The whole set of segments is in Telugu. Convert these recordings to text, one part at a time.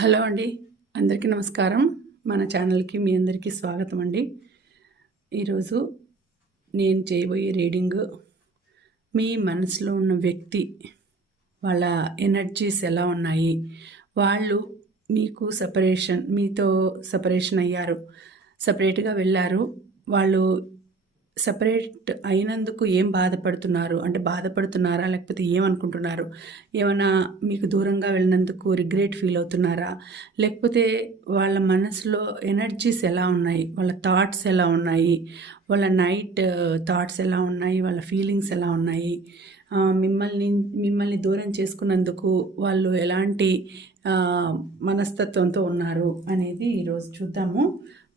హలో అండి. అందరికీ నమస్కారం. మన ఛానల్కి మీ అందరికీ స్వాగతం అండి. ఈరోజు నేను చేయబోయే రీడింగ్ మీ మనసులో ఉన్న వ్యక్తి వాళ్ళ ఎనర్జీస్ ఎలా ఉన్నాయి వాళ్ళు మీకు సపరేషన్ మీతో సపరేషన్ అయ్యారు సపరేట్గా వెళ్ళారు వాళ్ళు సపరేట్ అయినందుకు ఏం బాధపడుతున్నారు? అంటే బాధపడుతున్నారా? లేకపోతే ఏమనుకుంటున్నారు? ఏమైనా మీకు దూరంగా వెళ్ళినందుకు రిగ్రెట్ ఫీల్ అవుతున్నారా? లేకపోతే వాళ్ళ మనసులో ఎనర్జీస్ ఎలా ఉన్నాయి? వాళ్ళ థాట్స్ ఎలా ఉన్నాయి? వాళ్ళ నైట్ థాట్స్ ఎలా ఉన్నాయి? వాళ్ళ ఫీలింగ్స్ ఎలా ఉన్నాయి? మిమ్మల్ని మిమ్మల్ని దూరం చేసుకున్నందుకు వాళ్ళు ఎలాంటి మనస్తత్వంతో ఉన్నారు అనేది ఈరోజు చూద్దాము.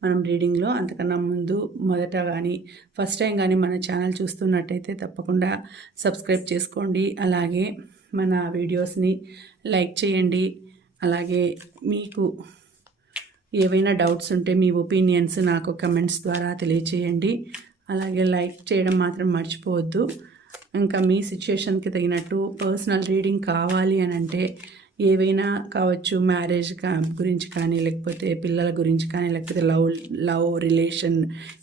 మనం రీడింగ్లో అంతకన్నా ముందు మొదట కానీ ఫస్ట్ టైం కానీ మన ఛానల్ చూస్తున్నట్టయితే తప్పకుండా సబ్స్క్రైబ్ చేసుకోండి. అలాగే మన వీడియోస్ని లైక్ చేయండి. అలాగే మీకు ఏవైనా డౌట్స్ ఉంటే మీ ఒపీనియన్స్ నాకు కమెంట్స్ ద్వారా తెలియచేయండి. అలాగే లైక్ చేయడం మాత్రం మర్చిపోవద్దు. ఇంకా మీ సిచ్యుయేషన్కి తగినట్టు పర్సనల్ రీడింగ్ కావాలి అని అంటే ఏవైనా కావచ్చు మ్యారేజ్ కా గురించి కానీ లేకపోతే పిల్లల గురించి కానీ లేకపోతే love love relation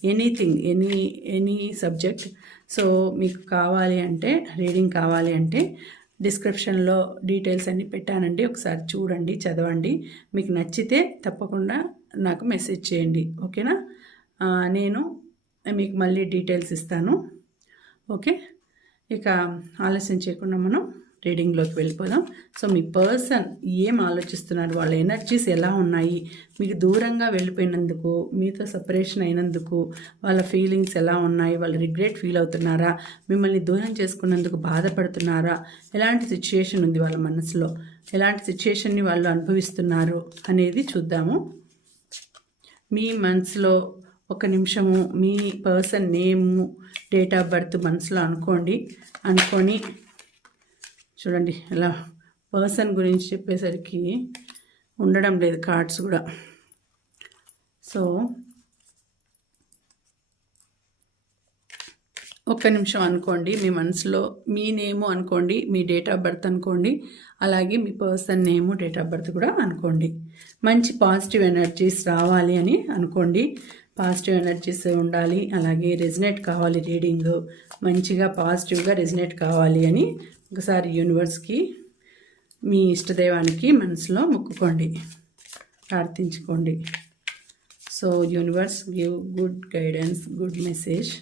anything any any subject so మీకు కావాలి అంటే రీడింగ్ కావాలి అంటే డిస్క్రిప్షన్లో డీటెయిల్స్ అన్నీ పెట్టానండి. ఒకసారి చూడండి చదవండి. మీకు నచ్చితే తప్పకుండా నాకు మెసేజ్ చేయండి. ఓకేనా నేను మీకు మళ్ళీ డీటెయిల్స్ ఇస్తాను. ఓకే ఇక ఆలస్యం చేయకుండా మనం రీడింగ్లోకి వెళ్ళిపోదాం. సో మీ పర్సన్ ఏం ఆలోచిస్తున్నారు వాళ్ళ ఎనర్జీస్ ఎలా ఉన్నాయి? మీకు దూరంగా వెళ్ళిపోయినందుకు మీతో సపరేషన్ అయినందుకు వాళ్ళ ఫీలింగ్స్ ఎలా ఉన్నాయి? వాళ్ళు రిగ్రెట్ ఫీల్ అవుతున్నారా? మిమ్మల్ని దూరం చేసుకున్నందుకు బాధపడుతున్నారా? ఎలాంటి సిచ్యుయేషన్ ఉంది వాళ్ళ మనసులో? ఎలాంటి సిచ్యుయేషన్ని వాళ్ళు అనుభవిస్తున్నారు అనేది చూద్దాము. మీ మనసులో ఒక నిమిషము మీ person name date of birth మనసులో అనుకోండి. అనుకొని చూడండి ఇలా పర్సన్ గురించి చెప్పేసరికి ఉండడం లేదు కార్డ్స్ కూడా. సో ఒక్క నిమిషం అనుకోండి మీ మనసులో మీ నేము అనుకోండి మీ డేట్ ఆఫ్ బర్త్ అనుకోండి అలాగే మీ person name date of birth కూడా అనుకోండి. మంచి పాజిటివ్ ఎనర్జీస్ రావాలి అని అనుకోండి. పాజిటివ్ ఎనర్జీస్ ఉండాలి అలాగే రెజినేట్ కావాలి రీడింగ్. మంచిగా పాజిటివ్గా రెజినేట్ కావాలి అని ఒకసారి యూనివర్స్కి మీ ఇష్టదైవానికి మనసులో మొక్కుకోండి. ప్రార్థించుకోండి. So universe give good guidance good message.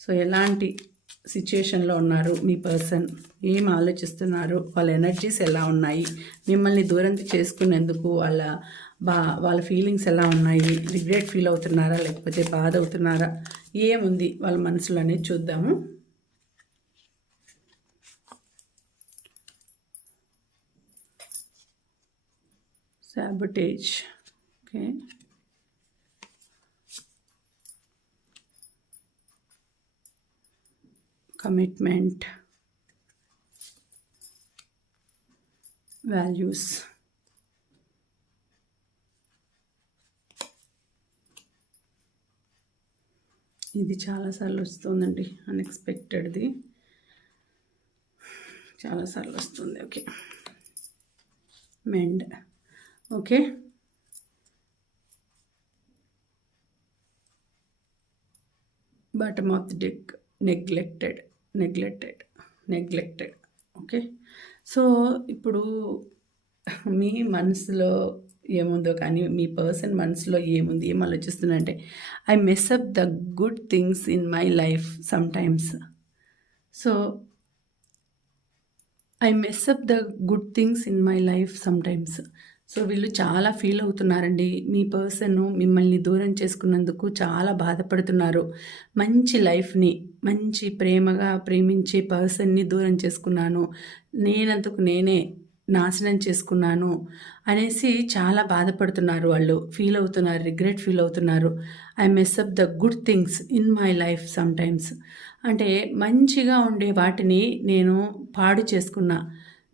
So ఎలాంటి సిచ్యుయేషన్లో ఉన్నారు మీ పర్సన్? ఏం ఆలోచిస్తున్నారు? వాళ్ళ ఎనర్జీస్ ఎలా ఉన్నాయి? మిమ్మల్ని దూరం చేసుకునేందుకు వాళ్ళ బా వాళ్ళ ఫీలింగ్స్ ఎలా ఉన్నాయి? రిగ్రెట్ ఫీల్ అవుతున్నారా? లేకపోతే బాధ అవుతున్నారా? ఏముంది వాళ్ళ మనసులో అనేది చూద్దాము. Sabotage okay. Commitment. Values. ఇది చాలాసార్లు వస్తుందండి అన్ఎక్స్పెక్టెడ్ది చాలాసార్లు వస్తుంది okay mend okay. Bottom of the deck neglected neglected neglected okay. So ఇప్పుడు మీ మనసులో ఏముందో కానీ మీ పర్సన్ మనసులో ఏముంది ఏం ఆలోచిస్తుందంటే I mess up the good things in my life sometimes so I mess up the good things in my life sometimes so వీళ్ళు చాలా ఫీల్ అవుతున్నారండి. మీ పర్సన్ మిమ్మల్ని దూరం చేసుకున్నందుకు చాలా బాధపడుతున్నారు. మంచి లైఫ్ని మంచి ప్రేమగా ప్రేమించే పర్సన్ని దూరం చేసుకున్నాను. నేనందుకు నేనే నాశనం చేసుకున్నాను అనేసి చాలా బాధపడుతున్నారు వాళ్ళు. ఫీల్ అవుతున్నారు రిగ్రెట్ ఫీల్ అవుతున్నారు. I mess up the good things in my life sometimes అంటే మంచిగా ఉండే వాటిని నేను పాడు చేసుకున్నా.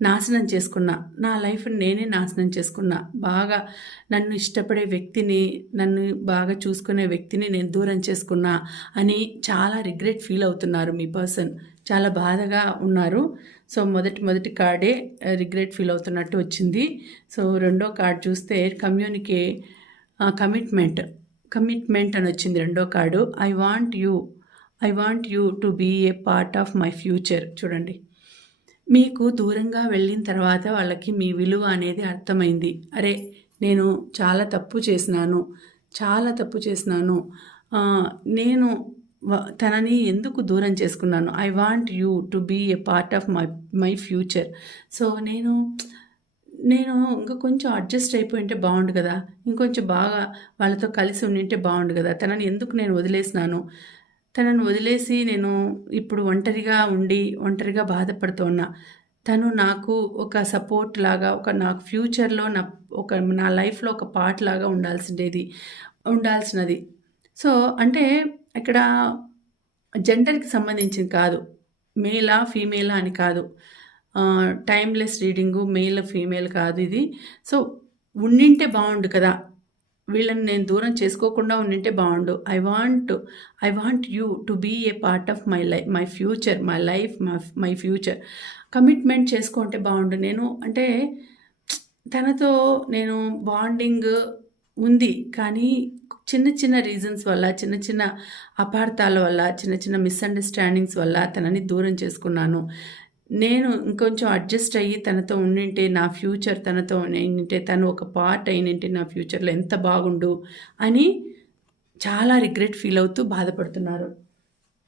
నాశనం చేసుకున్నా నా లైఫ్ నేనే నాశనం చేసుకున్నా బాగా నన్ను ఇష్టపడే వ్యక్తిని నన్ను బాగా చూసుకునే వ్యక్తిని నేను దూరం చేసుకున్నా అని చాలా రిగ్రెట్ ఫీల్ అవుతున్నారు మీ పర్సన్. చాలా బాధగా ఉన్నారు. సో మొదటి మొదటి కార్డే రిగ్రెట్ ఫీల్ అవుతున్నట్టు వచ్చింది. సో రెండో కార్డ్ చూస్తే కమ్యూనికే కమిట్మెంట్. కమిట్మెంట్ అని వచ్చింది రెండో card. I want you I want you to be a part of my future. చూడండి. మీకు దూరంగా వెళ్ళిన తర్వాత వాళ్ళకి మీ విలువ అనేది అర్థమైంది. అరే నేను చాలా తప్పు చేసినాను చాలా తప్పు చేసినాను. నేను వ- తనని ఎందుకు దూరం చేసుకున్నాను? I want you to be a part of my my future so నేను నేను ఇంకా కొంచెం అడ్జస్ట్ అయిపోయి ఉంటే బాగుండు కదా. ఇంకొంచెం బాగా వాళ్ళతో కలిసి ఉండింటే బాగుండు కదా. తనని ఎందుకు నేను వదిలేసినాను? తనను వదిలేసి నేను ఇప్పుడు ఒంటరిగా ఉండి ఒంటరిగా బాధపడుతున్నా. తను నాకు ఒక సపోర్ట్ లాగా ఒక నాకు ఫ్యూచర్లో నా ఒక నా లైఫ్లో ఒక పార్ట్ లాగా ఉండాల్సిండేది ఉండాల్సినది. సో అంటే ఇక్కడ జెండర్కి సంబంధించింది కాదు. మేలా ఫీమేలా అని కాదు. టైమ్లెస్ రీడింగు మేల్ ఫీమేల్ కాదు ఇది. సో ఉండింటే బాగుండు కదా. వీళ్ళని నేను దూరం చేసుకోకుండా ఉండింటే బాగుండు. I want I want you to be a part of my life my future my life my my future commitment చేసుకుంటే బాగుండు. నేను అంటే తనతో నేను బాండింగ్ ఉంది. కానీ చిన్న చిన్న రీజన్స్ వల్ల చిన్న చిన్న అపార్థాల వల్ల చిన్న చిన్న మిస్అండర్స్టాండింగ్స్ వల్ల తనని దూరం చేసుకున్నాను. నేను ఇంకొంచెం అడ్జస్ట్ అయ్యి తనతో ఉండింటే నా ఫ్యూచర్ తనతో ఉండింటే తను ఒక పార్ట్ అయినంటే నా ఫ్యూచర్లో ఎంత బాగుండు అని చాలా రిగ్రెట్ ఫీల్ అవుతూ బాధపడుతున్నారు.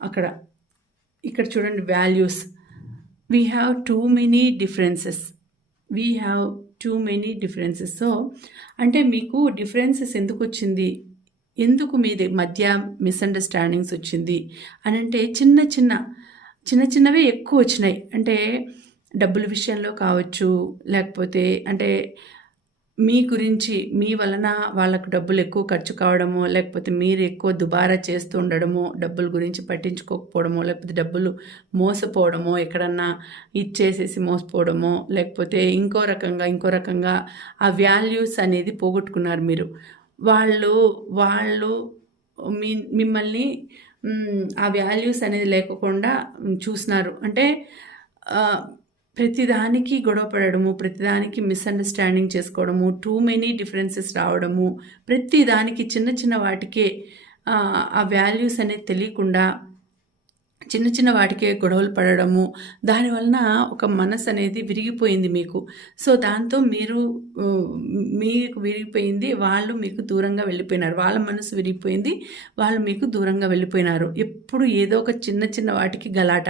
అక్కడ ఇక్కడ చూడండి values. We have too many differences we have too many differences so అంటే మీకు డిఫరెన్సెస్ ఎందుకు వచ్చింది? ఎందుకు మీ మధ్య మిస్అండర్స్టాండింగ్స్ వచ్చింది? అని అంటే చిన్న చిన్న చిన్న చిన్నవే ఎక్కువ వచ్చినాయి. అంటే డబ్బుల విషయంలో కావచ్చు లేకపోతే అంటే మీ గురించి మీ వలన వాళ్ళకు డబ్బులు ఎక్కువ ఖర్చు కావడమో లేకపోతే మీరు ఎక్కువ దుబారా చేస్తూ ఉండడమో డబ్బుల గురించి పట్టించుకోకపోవడమో లేకపోతే డబ్బులు మోసపోవడమో ఎక్కడన్నా ఇచ్చేసేసి మోసపోవడమో లేకపోతే ఇంకో రకంగా ఇంకో రకంగా ఆ వాల్యూస్ అనేది పోగొట్టుకున్నారు మీరు. వాళ్ళు వాళ్ళు మీ మిమ్మల్ని ఆ వాల్యూస్ అనేది లేకుండా చూసినారు. అంటే ప్రతిదానికి గొడవ పడడము ప్రతిదానికి మిస్అండర్స్టాండింగ్ చేసుకోవడము టూ మెనీ డిఫరెన్సెస్ రావడము ప్రతిదానికి చిన్న చిన్న వాటికే ఆ, ఆ వాల్యూస్ అనేది తెలియకుండా చిన్న చిన్న వాటికే గొడవలు పడడము దానివలన ఒక మనసు అనేది విరిగిపోయింది మీకు. సో దాంతో మీరు మీకు విరిగిపోయింది వాళ్ళు మీకు దూరంగా వెళ్ళిపోయినారు. వాళ్ళ మనసు విరిగిపోయింది వాళ్ళు మీకు దూరంగా వెళ్ళిపోయినారు. ఎప్పుడు ఏదో ఒక చిన్న చిన్న వాటికి గలాట.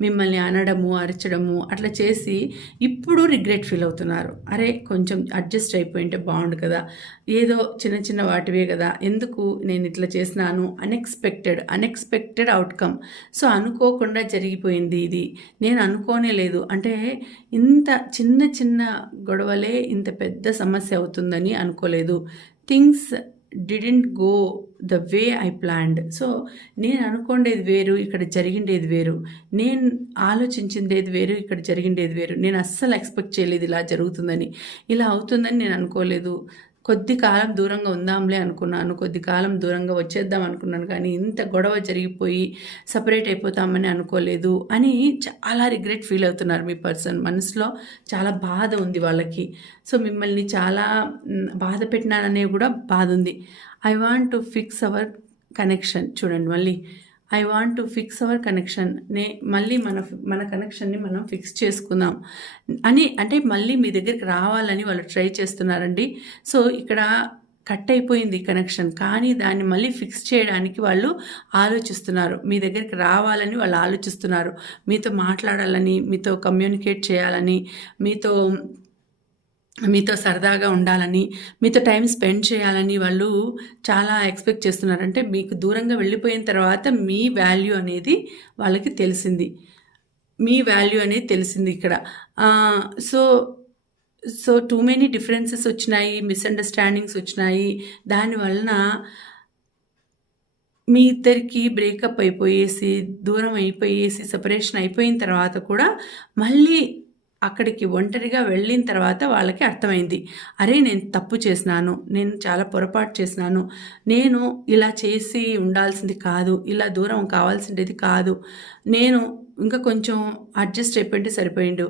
మిమ్మల్ని అనడము అరచడము అట్లా చేసి ఇప్పుడు రిగ్రెట్ ఫీల్ అవుతున్నారు. అరే కొంచెం అడ్జస్ట్ అయిపోయింటే బాగుండు కదా. ఏదో చిన్న చిన్న వాటివే కదా ఎందుకు నేను ఇట్లా చేసినాను? అన్ఎక్స్పెక్టెడ్ అన్ఎక్స్పెక్టెడ్ అవుట్కమ్ సో అనుకోకుండా జరిగిపోయింది ఇది. నేను అనుకోనే లేదు. అంటే ఇంత చిన్న చిన్న గొడవలే ఇంత పెద్ద సమస్య అవుతుందని అనుకోలేదు. Things didn't go the way I planned so నేను అనుకోండేది వేరు ఇక్కడ జరిగిండేది వేరు. నేను ఆలోచించిందేది వేరు ఇక్కడ జరిగిండేది వేరు. నేను అస్సలు ఎక్స్పెక్ట్ చేయలేదు ఇలా జరుగుతుందని. ఇలా అవుతుందని నేను అనుకోలేదు. కొద్ది కాలం దూరంగా ఉందాంలే అనుకున్నాను. కొద్ది కాలం దూరంగా వచ్చేద్దాం అనుకున్నాను. కానీ ఇంత గొడవ జరిగిపోయి సపరేట్ అయిపోతామని అనుకోలేదు అని చాలా రిగ్రెట్ ఫీల్ అవుతున్నారు మీ పర్సన్ మనసులో చాలా బాధ ఉంది వాళ్ళకి. సో మిమ్మల్ని చాలా బాధ పెట్టినాననే కూడా బాధ ఉంది. I want to fix our connection చూడండి మళ్ళీ. I want to fix our connection నే మళ్ళీ మన మన కనెక్షన్ని మనం ఫిక్స్ చేసుకుందాం. అని అంటే మళ్ళీ మీ దగ్గరికి రావాలని వాళ్ళు ట్రై చేస్తున్నారండి. సో ఇక్కడ కట్ అయిపోయింది కనెక్షన్ కానీ దాన్ని మళ్ళీ ఫిక్స్ చేయడానికి వాళ్ళు ఆలోచిస్తున్నారు. మీ దగ్గరికి రావాలని వాళ్ళు ఆలోచిస్తున్నారు. మీతో మాట్లాడాలని మీతో కమ్యూనికేట్ చేయాలని మీతో మీతో సరదాగా ఉండాలని మీతో టైం స్పెండ్ చేయాలని వాళ్ళు చాలా ఎక్స్పెక్ట్ చేస్తున్నారు. అంటే మీకు దూరంగా వెళ్ళిపోయిన తర్వాత మీ వాల్యూ అనేది వాళ్ళకి తెలిసింది. మీ వాల్యూ అనేది తెలిసింది ఇక్కడ. So so too many differences వచ్చినాయి మిస్అండర్స్టాండింగ్స్ వచ్చినాయి. దానివలన మీ ఇద్దరికి బ్రేకప్ అయిపోయేసి దూరం అయిపోయేసి సపరేషన్ అయిపోయిన తర్వాత కూడా మళ్ళీ అక్కడికి ఒంటరిగా వెళ్ళిన తర్వాత వాళ్ళకి అర్థమైంది. అరే నేను తప్పు చేసినాను. నేను చాలా పొరపాటు చేసినాను. నేను ఇలా చేసి ఉండాల్సింది కాదు. ఇలా దూరం కావాల్సింది కాదు. నేను ఇంకా కొంచెం అడ్జస్ట్ అయిపోయింటే సరిపోయిండు.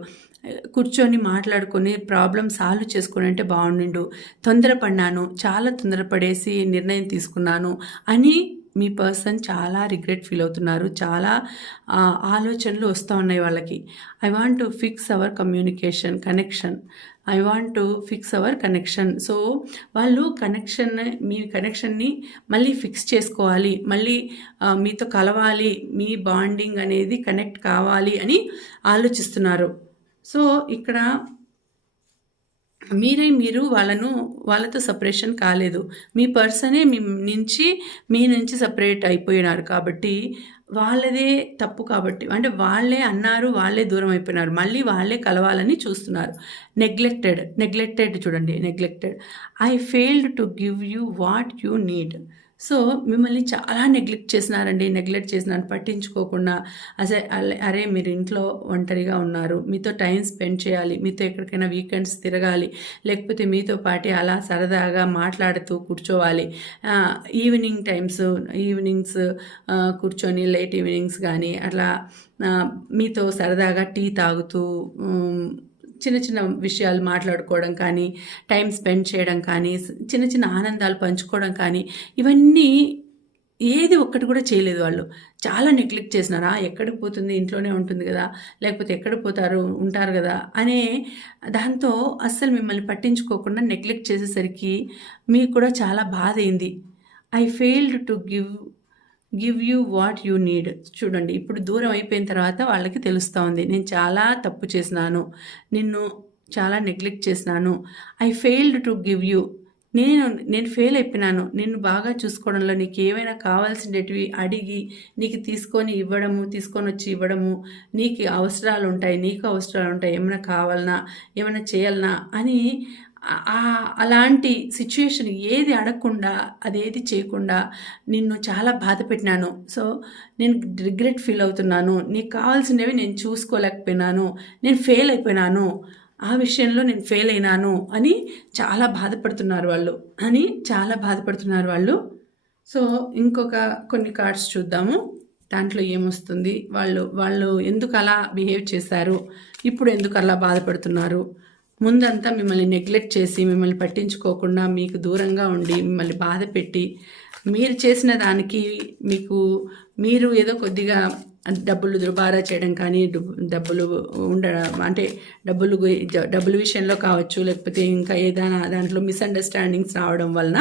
కూర్చొని మాట్లాడుకొని ప్రాబ్లం సాల్వ్ చేసుకుని అంటే బాగుండిండు. తొందరపడినాను. చాలా తొందరపడేసి నిర్ణయం తీసుకున్నాను అని మీ పర్సన్ చాలా రిగ్రెట్ ఫీల్ అవుతున్నారు. చాలా ఆలోచనలు వస్తూ ఉన్నాయి వాళ్ళకి. I want to fix our communication connection I want to fix our connection so వాళ్ళు కనెక్షన్ మీ కనెక్షన్ని మళ్ళీ ఫిక్స్ చేసుకోవాలి. మళ్ళీ మీతో కలవాలి. మీ బాండింగ్ అనేది కనెక్ట్ కావాలి అని ఆలోచిస్తున్నారు. సో ఇక్కడ మీరే మీరు వాళ్ళను వాళ్ళతో సపరేషన్ కాలేదు. మీ పర్సనే మీ నుంచి మీ నుంచి సపరేట్ అయిపోయినారు కాబట్టి వాళ్ళదే తప్పు కాబట్టి అంటే వాళ్ళే అన్నారు వాళ్ళే దూరం అయిపోయినారు. మళ్ళీ వాళ్ళే కలవాలని చూస్తున్నారు. నెగ్లెక్టెడ్ నెగ్లెక్టెడ్ చూడండి neglected I failed to give you what you need so మిమ్మల్ని చాలా నెగ్లెక్ట్ చేసినారండి నెగ్లెక్ట్ చేసినారు పట్టించుకోకుండా. అసే అరే మీరు ఇంట్లో ఒంటరిగా ఉన్నారు మీతో టైం స్పెండ్ చేయాలి మీతో ఎక్కడికైనా వీకెండ్స్ తిరగాలి లేకపోతే మీతో పాటి అలా సరదాగా మాట్లాడుతూ కూర్చోవాలి. ఈవినింగ్ టైమ్స్ ఈవినింగ్స్ కూర్చొని లేట్ ఈవినింగ్స్ కానీ అట్లా మీతో సరదాగా టీ తాగుతూ చిన్న చిన్న విషయాలు మాట్లాడుకోవడం కానీ టైం స్పెండ్ చేయడం కానీ చిన్న చిన్న ఆనందాలు పంచుకోవడం కానీ ఇవన్నీ ఏది ఒక్కటి కూడా చేయలేదు వాళ్ళు. చాలా నెగ్లెక్ట్ చేసినారా? ఎక్కడికి పోతుంది? ఇంట్లోనే ఉంటుంది కదా. లేకపోతే ఎక్కడ పోతారు? ఉంటారు కదా? అనే దాంతో అస్సలు మిమ్మల్ని పట్టించుకోకుండా నెగ్లెక్ట్ చేసేసరికి మీకు కూడా చాలా బాధ అయింది. I failed to give give you what you need. చూడండి ఇప్పుడు దూరం అయిపోయిన తర్వాత వాళ్ళకి తెలుస్తూ ఉంది నేను చాలా తప్పు చేసినాను నిన్ను చాలా నెగ్లెక్ట్ చేసినాను I failed to give you. నేను నేను ఫెయిల్ అయిపోయినాను నిన్ను బాగా చూసుకోవడంలో నీకు ఏమైనా కావాల్సినవి అడిగి నీకు తీసుకొని ఇవ్వడము తీసుకొని వచ్చి ఇవ్వడము నీకు అవసరాలు ఉంటాయి నీకు అవసరాలు ఉంటాయి ఏమైనా కావాలన్నా ఏమైనా చేయాలన్నా అని అలాంటి సిచ్యుయేషన్ ఏది అడగకుండా అదేది చేయకుండా నిన్ను చాలా బాధ పెట్టినాను. సో నేను రిగ్రెట్ ఫీల్ అవుతున్నాను. నీకు కావాల్సినవి నేను చూసుకోలేకపోయినాను. నేను ఫెయిల్ అయిపోయినాను. ఆ విషయంలో నేను ఫెయిల్ అయినాను అని చాలా బాధపడుతున్నారు వాళ్ళు. అని చాలా బాధపడుతున్నారు వాళ్ళు. సో ఇంకొక కొన్ని కార్డ్స్ చూద్దాము. దాంట్లో ఏమొస్తుంది? వాళ్ళు వాళ్ళు ఎందుకు అలా బిహేవ్ చేశారు? ఇప్పుడు ఎందుకు అలా బాధపడుతున్నారు? ముందంతా మిమ్మల్ని నెగ్లెక్ట్ చేసి మిమ్మల్ని పట్టించుకోకుండా మీకు దూరంగా ఉండి మిమ్మల్ని బాధ పెట్టి మీరు చేసిన దానికి మీకు మీరు ఏదో కొద్దిగా డబ్బులు దుర్బారా చేయడం కానీ డబ్బులు ఉండడం అంటే డబ్బులు డబ్బుల విషయంలో కావచ్చు లేకపోతే ఇంకా ఏదైనా దాంట్లో మిస్అండర్స్టాండింగ్స్ రావడం వలన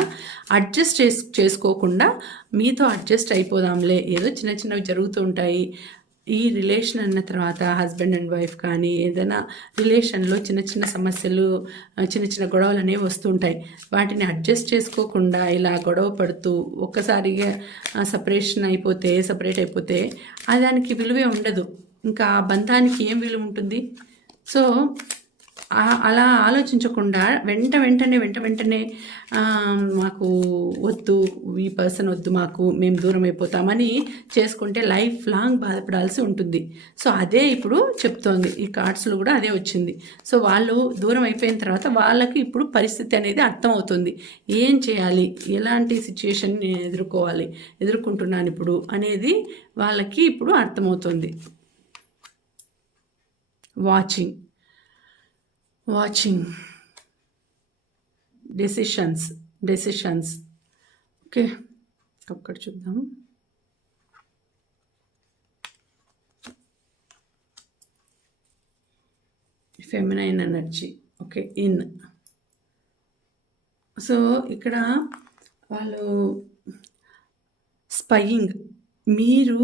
అడ్జస్ట్ చేసుకోకుండా మీతో అడ్జస్ట్ అయిపోదాంలే ఏదో చిన్న చిన్నవి జరుగుతూ ఉంటాయి ఈ రిలేషన్ అన్న తర్వాత హస్బెండ్ అండ్ వైఫ్ కానీ ఏదైనా రిలేషన్లో చిన్న చిన్న సమస్యలు చిన్న చిన్న గొడవలు అనేవి వస్తుంటాయి వాటిని అడ్జస్ట్ చేసుకోకుండా ఇలా గొడవ పడుతూ ఒక్కసారిగా సపరేషన్ అయిపోతే సపరేట్ అయిపోతే దానికి విలువే ఉండదు. ఇంకా ఆ బంధానికి ఏం విలువ ఉంటుంది? సో అలా ఆలోచించకుండా వెంట వెంటనే వెంట వెంటనే మాకు వద్దు ఈ పర్సన్ వద్దు మాకు మేము దూరం అయిపోతామని చేసుకుంటే లైఫ్ లాంగ్ బాధపడాల్సి ఉంటుంది. సో అదే ఇప్పుడు చెప్తోంది. ఈ కార్డ్స్లో కూడా అదే వచ్చింది. సో వాళ్ళు దూరం అయిపోయిన తర్వాత వాళ్ళకి ఇప్పుడు పరిస్థితి అనేది అర్థమవుతుంది. ఏం చేయాలి? ఎలాంటి సిచ్యుయేషన్ నేను ఎదుర్కోవాలి? ఎదుర్కొంటున్నాను ఇప్పుడు అనేది వాళ్ళకి ఇప్పుడు అర్థమవుతుంది. Watching watching decisions decisions okay ఒక్కడ చూద్దాం. Feminine energy okay in so ఇక్కడ వాళ్ళు స్పయింగ్ మీరు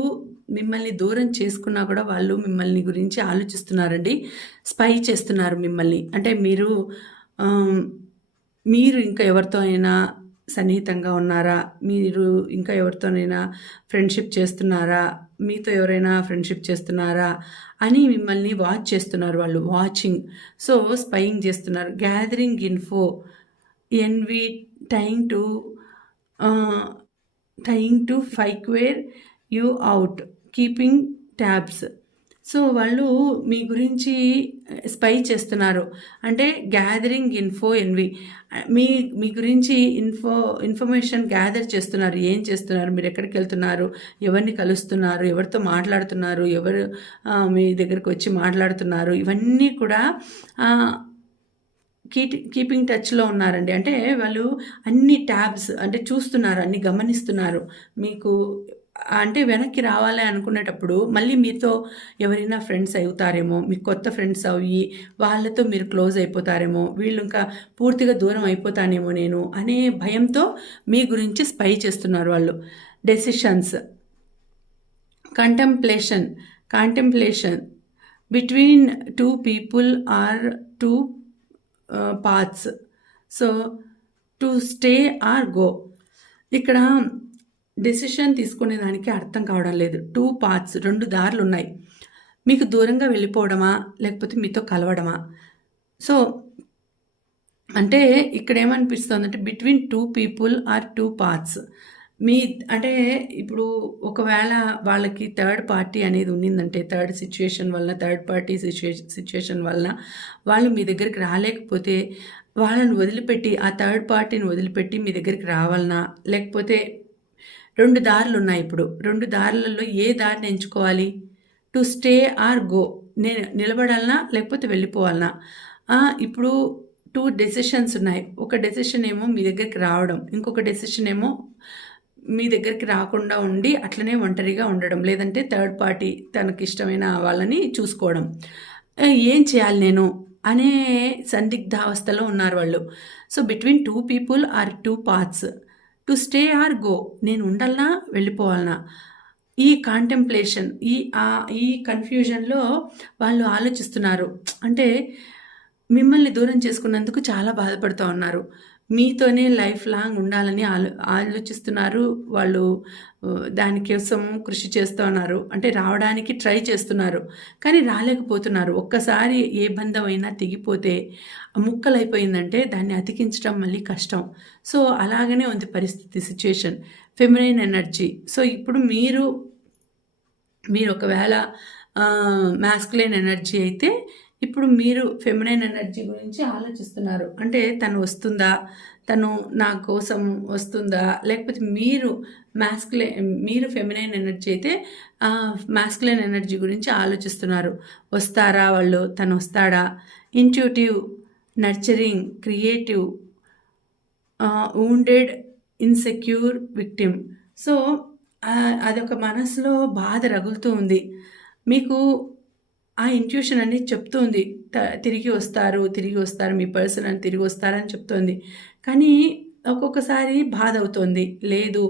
మిమ్మల్ని దూరం చేసుకున్నా కూడా వాళ్ళు మిమ్మల్ని గురించి ఆలోచిస్తున్నారండి స్పై చేస్తున్నారు మిమ్మల్ని. అంటే మీరు మీరు ఇంకా ఎవరితో అయినా సన్నిహితంగా ఉన్నారా? మీరు ఇంకా ఎవరితోనైనా ఫ్రెండ్షిప్ చేస్తున్నారా? మీతో ఎవరైనా ఫ్రెండ్షిప్ చేస్తున్నారా? అని మిమ్మల్ని వాచ్ చేస్తున్నారు వాళ్ళు వాచింగ్. సో స్పయింగ్ చేస్తున్నారు. Gathering info envy trying to trying to figure you out keeping tabs. So వాళ్ళు మీ గురించి eh, స్పై చేస్తున్నారు. అంటే గ్యాదరింగ్ ఇన్ఫో ఎన్వి మీ మీ గురించి ఇన్ఫో ఇన్ఫర్మేషన్ గ్యాదర్ చేస్తున్నారు. ఏం చేస్తున్నారు? మీరు ఎక్కడికి వెళ్తున్నారు? ఎవరిని కలుస్తున్నారు? ఎవరితో మాట్లాడుతున్నారు? ఎవరు మీ దగ్గరకు వచ్చి మాట్లాడుతున్నారు? ఇవన్నీ కూడా కీటి కీపింగ్ టచ్లో ఉన్నారండి. అంటే వాళ్ళు అన్ని ట్యాబ్స్ అంటే చూస్తున్నారు అన్ని గమనిస్తున్నారు. మీకు అంటే వెనక్కి రావాలి అనుకునేటప్పుడు మళ్ళీ మీతో ఎవరైనా ఫ్రెండ్స్ అవుతారేమో మీకు కొత్త ఫ్రెండ్స్ అయ్యి వాళ్ళతో మీరు క్లోజ్ అయిపోతారేమో వీళ్ళు ఇంకా పూర్తిగా దూరం అయిపోతానేమో నేను అనే భయంతో మీ గురించి స్పై చేస్తున్నారు వాళ్ళు. Decisions contemplation contemplation between two people or two paths so to stay or go ఇక్కడ డెసిషన్ తీసుకునేదానికి అర్థం కావడం లేదు. టూ పార్ట్స్ రెండు దారులు ఉన్నాయి. మీకు దూరంగా వెళ్ళిపోవడమా? లేకపోతే మీతో కలవడమా? సో అంటే ఇక్కడ ఏమనిపిస్తుంది అంటే between two people or two parts మీ అంటే ఇప్పుడు ఒకవేళ వాళ్ళకి థర్డ్ పార్టీ అనేది ఉన్నిందంటే థర్డ్ సిచ్యుయేషన్ వలన థర్డ్ పార్టీ సిచ్యుయేషన్ సిచ్యుయేషన్ వలన వాళ్ళు మీ దగ్గరికి రాలేకపోతే వాళ్ళని వదిలిపెట్టి ఆ థర్డ్ పార్టీని వదిలిపెట్టి మీ దగ్గరికి రావాలన్నా లేకపోతే రెండు దారులు ఉన్నాయి ఇప్పుడు. రెండు దారులలో ఏ దారిని ఎంచుకోవాలి? To stay or go. నేను నిలబడాలనా? లేకపోతే వెళ్ళిపోవాలనా? ఇప్పుడు టూ డెసిషన్స్ ఉన్నాయి. ఒక డెసిషన్ ఏమో మీ దగ్గరికి రావడం. ఇంకొక డెసిషన్ ఏమో మీ దగ్గరికి రాకుండా ఉండి అట్లనే ఒంటరిగా ఉండడం. లేదంటే థర్డ్ పార్టీ తనకి ఇష్టమైన వాళ్ళని చూసుకోవడం. ఏం చేయాలి నేను? అనే సందిగ్ధావస్థలో ఉన్నారు వాళ్ళు. So between two people or two parts to stay or go నేను ఉండాలనా వెళ్ళిపోవాలనా? ఈ కాంటెంప్లేషన్ ఈ ఈ కన్ఫ్యూజన్లో వాళ్ళు ఆలోచిస్తున్నారు. అంటే మిమ్మల్ని దూరం చేసుకున్నందుకు చాలా బాధపడుతూ ఉన్నారు. మీతోనే లైఫ్ లాంగ్ ఉండాలని ఆలో ఆలోచిస్తున్నారు. వాళ్ళు దానికోసం కృషి చేస్తున్నారు అంటే రావడానికి ట్రై చేస్తున్నారు. కానీ రాలేకపోతున్నారు. ఒక్కసారి ఏ బంధం అయినా తెగిపోతే ముక్కలైపోయిందంటే దాన్ని అతికించడం మళ్ళీ కష్టం. సో అలాగనే ఉంది పరిస్థితి సిచ్యుయేషన్. ఫెమినైన్ ఎనర్జీ సో ఇప్పుడు మీరు మీరు ఒకవేళ మ్యాస్కులైన్ ఎనర్జీ అయితే ఇప్పుడు మీరు ఫెమినైన్ ఎనర్జీ గురించి ఆలోచిస్తున్నారు. అంటే తను వస్తుందా? తను నా కోసం వస్తుందా? లేకపోతే మీరు మాస్కులే మీరు ఫెమినైన్ ఎనర్జీ అయితే మాస్కులైన్ ఎనర్జీ గురించి ఆలోచిస్తున్నారు. వస్తారా వాళ్ళు? తను వస్తాడా? Intuitive nurturing creative wounded insecure victim so అదొక మనసులో బాధ రగులుతూ ఉంది. మీకు ఆ ఇంట్యూషన్ అనేది చెప్తుంది. తిరిగి వస్తారు తిరిగి వస్తారు మీ పర్సన్ అని తిరిగి వస్తారని చెప్తోంది. కానీ ఒక్కొక్కసారి బాధ అవుతుంది. లేదు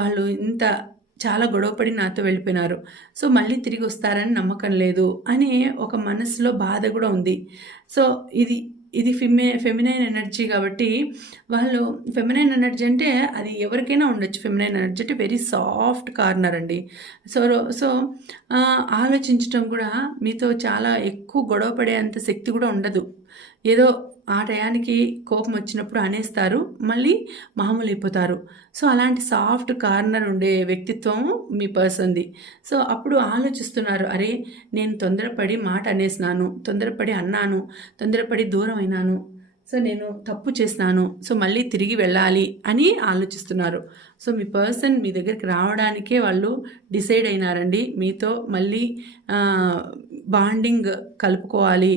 వాళ్ళు ఇంత చాలా గొడవపడి నాతో వెళ్ళిపోయినారు. సో మళ్ళీ తిరిగి వస్తారని నమ్మకం లేదు అని ఒక మనసులో బాధ కూడా ఉంది. సో ఇది ఇది ఫిమే ఫెమినైన్ ఎనర్జీ కాబట్టి వాళ్ళు ఫెమినైన్ ఎనర్జీ అంటే అది ఎవరికైనా ఉండొచ్చు. ఫెమినైన్ ఎనర్జీ అంటే వెరీ సాఫ్ట్ కార్నర్ అండి. సో సో ఆలోచించడం కూడా మీతో చాలా ఎక్కువ గొడవ పడేంత శక్తి కూడా ఉండదు. ఏదో ఆ టయానికి కోపం వచ్చినప్పుడు అనేస్తారు మళ్ళీ మామూలు అయిపోతారు సో అలాంటి సాఫ్ట్ కార్నర్ ఉండే వ్యక్తిత్వం మీ పర్సన్ది. సో అప్పుడు ఆలోచిస్తున్నారు అరే నేను తొందరపడి మాట అనేసినాను తొందరపడి అన్నాను తొందరపడి దూరం అయినాను సో నేను తప్పు చేసినాను సో మళ్ళీ తిరిగి వెళ్ళాలి అని ఆలోచిస్తున్నారు. సో మీ పర్సన్ మీ దగ్గరికి రావడానికే వాళ్ళు డిసైడ్ అయినారండి. మీతో మళ్ళీ బాండింగ్ కలుపుకోవాలి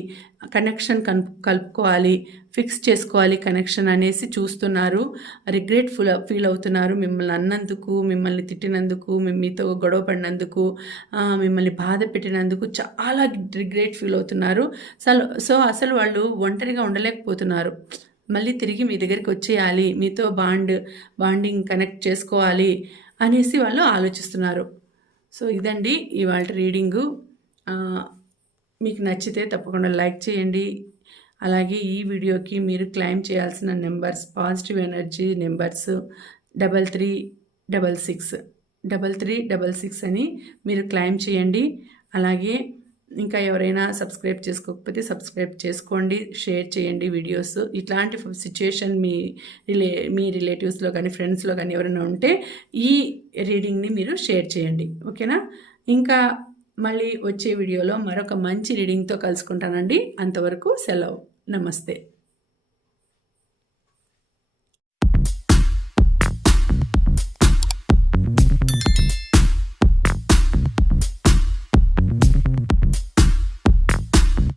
కనెక్షన్ కలుపుకోవాలి ఫిక్స్ చేసుకోవాలి కనెక్షన్ అనేసి చూస్తున్నారు. రిగ్రెట్ఫుల్ ఫీల్ అవుతున్నారు. మిమ్మల్ని అన్నందుకు మిమ్మల్ని తిట్టినందుకు మీతో గొడవ పడినందుకు మిమ్మల్ని బాధ పెట్టినందుకు చాలా రిగ్రెట్ ఫీల్ అవుతున్నారు. సో అసలు వాళ్ళు ఒంటరిగా ఉండలేకపోతున్నారు. మళ్ళీ తిరిగి మీ దగ్గరికి వచ్చేయాలి మీతో బాండ్ బాండింగ్ కనెక్ట్ చేసుకోవాలి అనేసి వాళ్ళు ఆలోచిస్తున్నారు. సో ఇదండి ఇవాళ రీడింగు. మీకు నచ్చితే తప్పకుండా లైక్ చేయండి. అలాగే ఈ వీడియోకి మీరు క్లైమ్ చేయాల్సిన numbers positive energy numbers double three double six double three double six అని మీరు క్లైమ్ చేయండి. అలాగే ఇంకా ఎవరైనా సబ్స్క్రైబ్ చేసుకోకపోతే సబ్స్క్రైబ్ చేసుకోండి షేర్ చేయండి వీడియోస్. ఇట్లాంటి సిచ్యుయేషన్ మీ రిలే మీ రిలేటివ్స్లో కానీ ఫ్రెండ్స్లో కానీ ఎవరైనా ఉంటే ఈ రీడింగ్ని మీరు షేర్ చేయండి. ఓకేనా? ఇంకా మళ్ళీ వచ్చే వీడియోలో మరొక మంచి రీడింగ్తో కలుసుకుంటానండి. అంతవరకు సెలవు. నమస్తే.